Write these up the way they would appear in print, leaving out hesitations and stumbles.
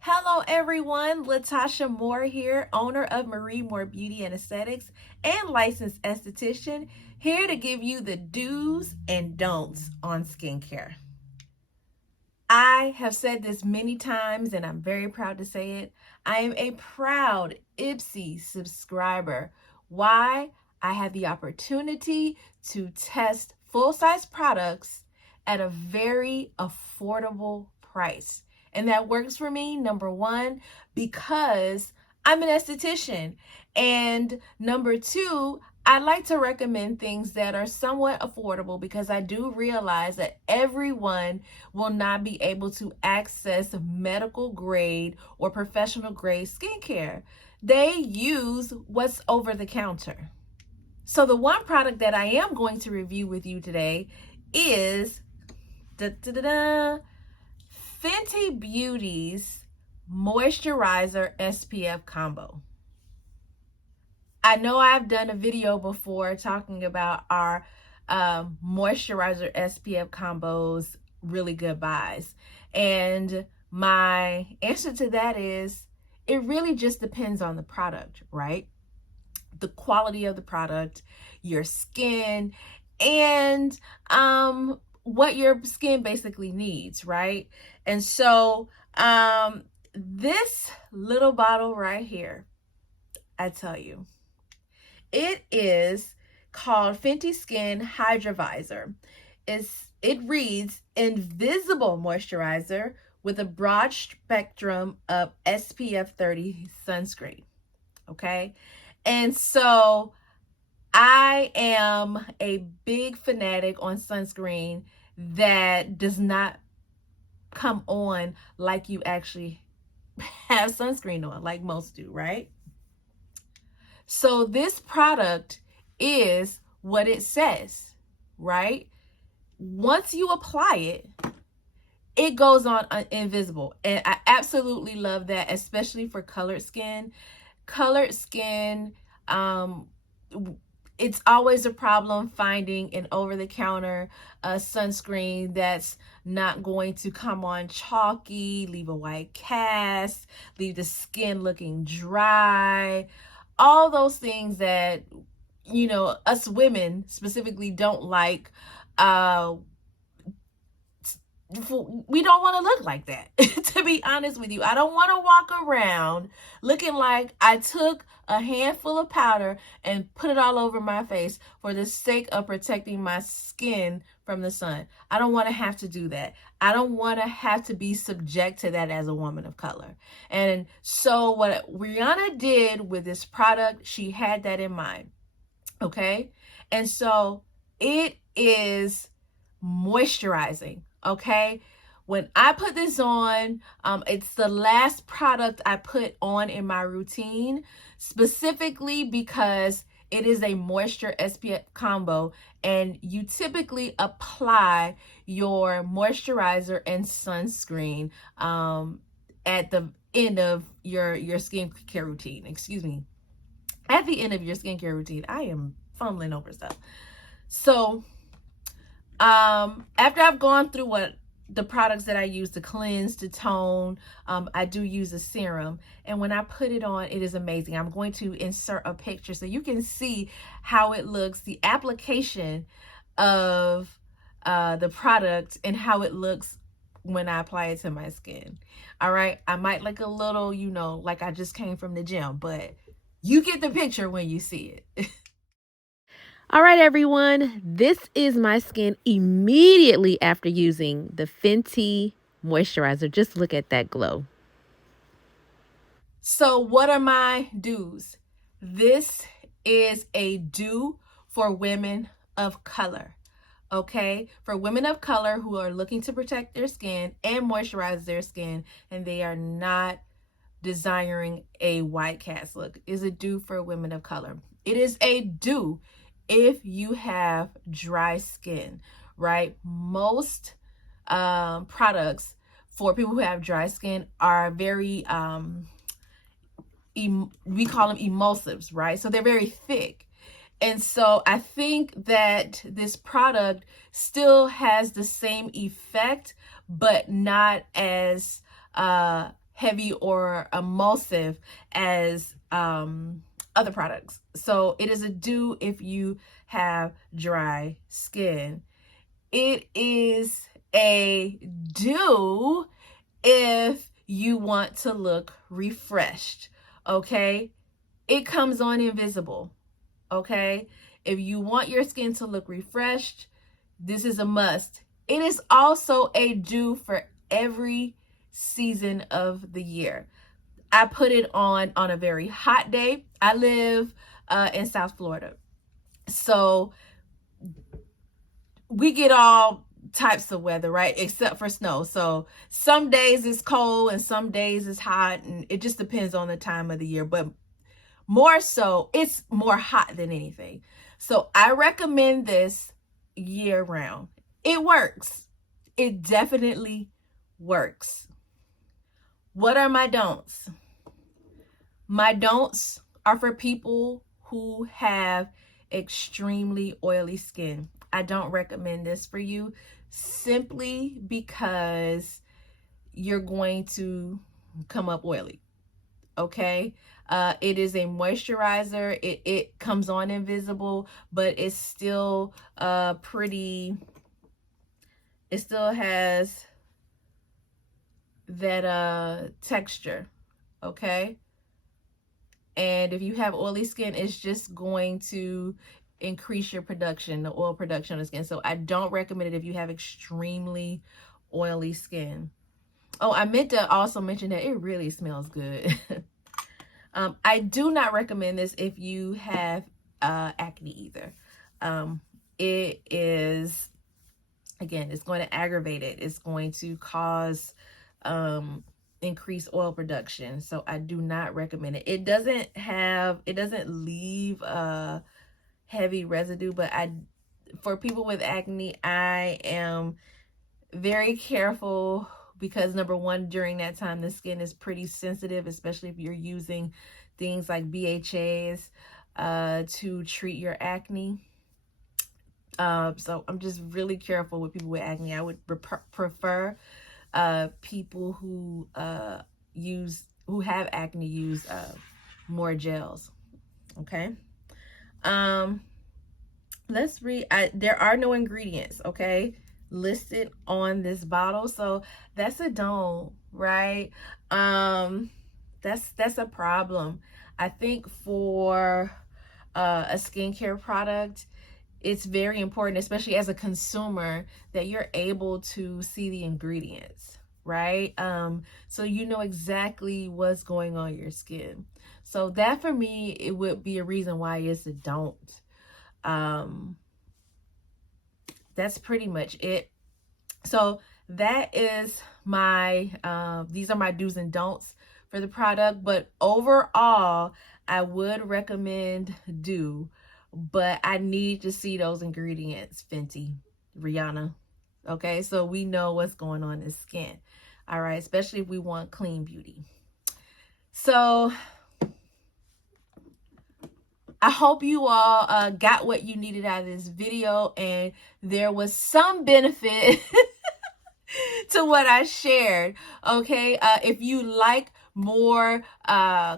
Hello everyone, Latasha Moore here, owner of Marie Moore Beauty and Aesthetics and licensed esthetician, here to give you the do's and don'ts on skincare. I have said this many times and I'm very proud to say it. I am a proud Ipsy subscriber. Why? I have the opportunity to test full-size products at a very affordable price. And that works for me, number one, because I'm an esthetician. And number two, I like to recommend things that are somewhat affordable because I do realize that everyone will not be able to access medical grade or professional grade skincare. They use what's over the counter. So the one product that I am going to review with you today is FENTY Beauty's Moisturizer SPF Combo. I know I've done a video before talking about our moisturizer SPF combos, really good buys. And my answer to that is it really just depends on the product, right? The quality of the product, your skin, and what your skin basically needs, right? And so this little bottle right here, I tell you, it is called Fenty Skin Hydrovisor. It reads invisible moisturizer with a broad spectrum of SPF 30 sunscreen. Okay. And so I am a big fanatic on sunscreen that does not come on like you actually have sunscreen on, like most do, right? So this product is what it says, right? Once you apply it, it goes on invisible. And I absolutely love that, especially for colored skin. Colored skin, it's always a problem finding an over-the-counter sunscreen that's not going to come on chalky, leave a white cast, leave the skin looking dry. All those things that, you know, us women specifically don't like. We don't want to look like that. To be honest with you, I don't want to walk around looking like I took a handful of powder and put it all over my face for the sake of protecting my skin from the sun. I don't want to have to do that. I don't want to have to be subject to that as a woman of color. And so what Rihanna did with this product, she had that in mind. Okay? And so it is moisturizing. Okay, when I put this on, it's the last product I put on in my routine, specifically because it is a moisture SPF combo, and you typically apply your moisturizer and sunscreen at the end of your skincare routine. Excuse me, at the end of your skincare routine. I am fumbling over stuff. So after I've gone through what the products that I use to cleanse, to tone, I do use a serum, and when I put it on, it is amazing. I'm going to insert a picture so you can see how it looks, the application of the product and how it looks when I apply it to my skin. All right, I might look a little, you know, like I just came from the gym, but you get the picture when you see it. All right, everyone, this is my skin immediately after using the Fenty moisturizer. Just look at that glow. So what are my do's? This is a do for women of color, okay? For women of color who are looking to protect their skin and moisturize their skin, and they are not desiring a white cast look, is a do for women of color. It is a do if you have dry skin, right? Most products for people who have dry skin are very, we call them emulsives, right? So they're very thick. And so I think that this product still has the same effect, but not as heavy or emulsive as other products. So it is a do if you have dry skin. It is a do if you want to look refreshed, okay? It comes on invisible, okay? If you want your skin to look refreshed, this is a must. It is also a do for every season of the year. I put it on a very hot day. I live in South Florida. So we get all types of weather, right? Except for snow. So some days it's cold and some days it's hot, and it just depends on the time of the year. But more so, it's more hot than anything. So I recommend this year round. It works. It definitely works. What are my don'ts? My don'ts are for people who have extremely oily skin. I don't recommend this for you simply because you're going to come up oily. Okay, it is a moisturizer. It comes on invisible, but it's still pretty. It still has that texture. Okay, and if you have oily skin, it's just going to increase your production, the oil production on the skin. So I don't recommend it if you have extremely oily skin. Oh, I meant to also mention that it really smells good. I do not recommend this if you have acne either. It is, again, it's going to aggravate it. It's going to cause increased oil production. So I do not recommend it. It doesn't leave a heavy residue, but for people with acne, I am very careful because number one, during that time, the skin is pretty sensitive, especially if you're using things like BHAs to treat your acne. So I'm just really careful with people with acne. I would prefer people who have acne use more gels. Okay. Let's read. There are no ingredients, okay, listed on this bottle, so that's a don't, right? That's a problem. I think for a skincare product, it's very important, especially as a consumer, that you're able to see the ingredients, right? So you know exactly what's going on your skin. So that for me, it would be a reason why it's a don't. That's pretty much it. So that is my these are my do's and don'ts for the product, but overall I would recommend do, but I need to see those ingredients, Fenty, Rihanna. Okay, so we know what's going on in skin. All right, especially if we want clean beauty. So I hope you all got what you needed out of this video and there was some benefit to what I shared. Okay, if you like more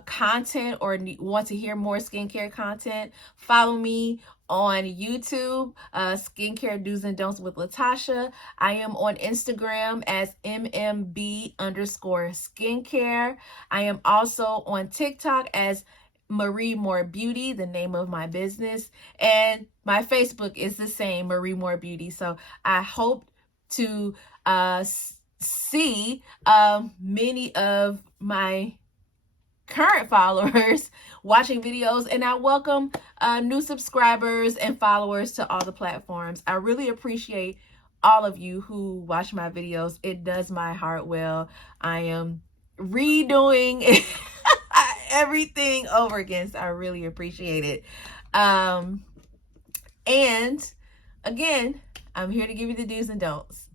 content or want to hear more skincare content, follow me on YouTube, Skincare Do's and Don'ts with Latasha. I am on Instagram as MMB_skincare. I am also on TikTok as Marie Moore Beauty, the name of my business, and my Facebook is the same, Marie Moore Beauty. So I hope to see many of my current followers watching videos, and I welcome new subscribers and followers to all the platforms. I really appreciate all of you who watch my videos. It does my heart well. I am redoing everything over again, so I really appreciate it. And again, I'm here to give you the do's and don'ts.